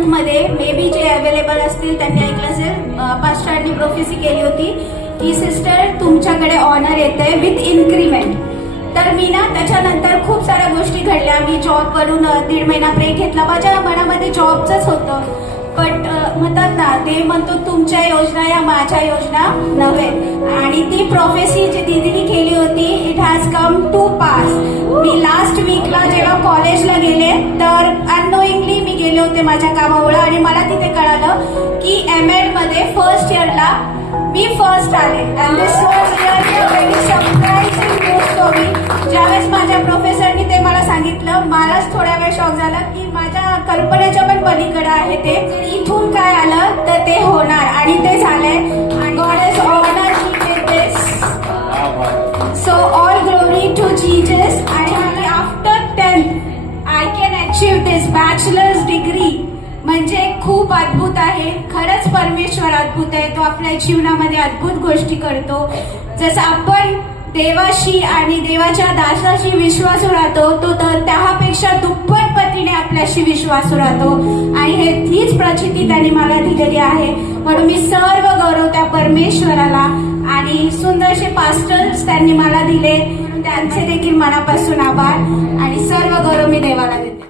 मंथमध्ये may B J available असतील त्यांनी ऐकलं असेल, पास्टरांनी प्रोफेसी केली होती की सिस्टर तुमच्याकडे ऑनर येते विथ इन्क्रीमेंट. तर मी ना त्याच्यानंतर खूप साऱ्या गोष्टी घडल्या. मी जॉब करून 1.5 महिना ब्रेक घेतला. माझ्या मनामध्ये जॉबच होतं, बट म्हणतात ना ते म्हणतो तुमच्या योजना या माझ्या योजना नव्हे. आणि ती प्रोफेसी जी दीदीने केली होती it has come to pass. मी लास्ट वीकला जेव्हा कॉलेजला गेले तर अननोईंगली मी गेले होते माझ्या कामामुळे आणि मला तिथे कळालं की एमएड मध्ये फर्स्ट इयरला मी फर्स्ट आले. And this was really a very surprising news for me. ज्यावेळेस माझ्या प्रोफेसरनी ते मला सांगितलं मलाच थोड्या वेळ शॉक झाला की माझ्या कल्पनेच्या पण पलीकडे आहे ते. इथून काय आलं तर ते होणार आणि ते झालंय. आणि God has honoured me with this. So all glory to Jesus. आणि after 10th I can achieve this bachelor's degree म्हणजे खूप अद्भुत आहे. खरंच परमेश्वर अद्भुत आहे. तो आपल्या जीवनामध्ये अद्भुत गोष्टी करतो. जसं आपण देवाशी आणि देवाच्या दासाशी विश्वासू राहतो तो तर त्यापेक्षा दुप्पट पटीने आपल्याशी विश्वासू राहतो. आणि हीच प्रचिती त्यांनी मला दिलेली आहे. म्हणून मी सर्व गौरव त्या परमेश्वराला आणि सुंदरसे पास्टर्स त्यांनी मला दिले त्यांचे देखील मनापासून आभार आणि सर्व गौरव मी देवाला देते.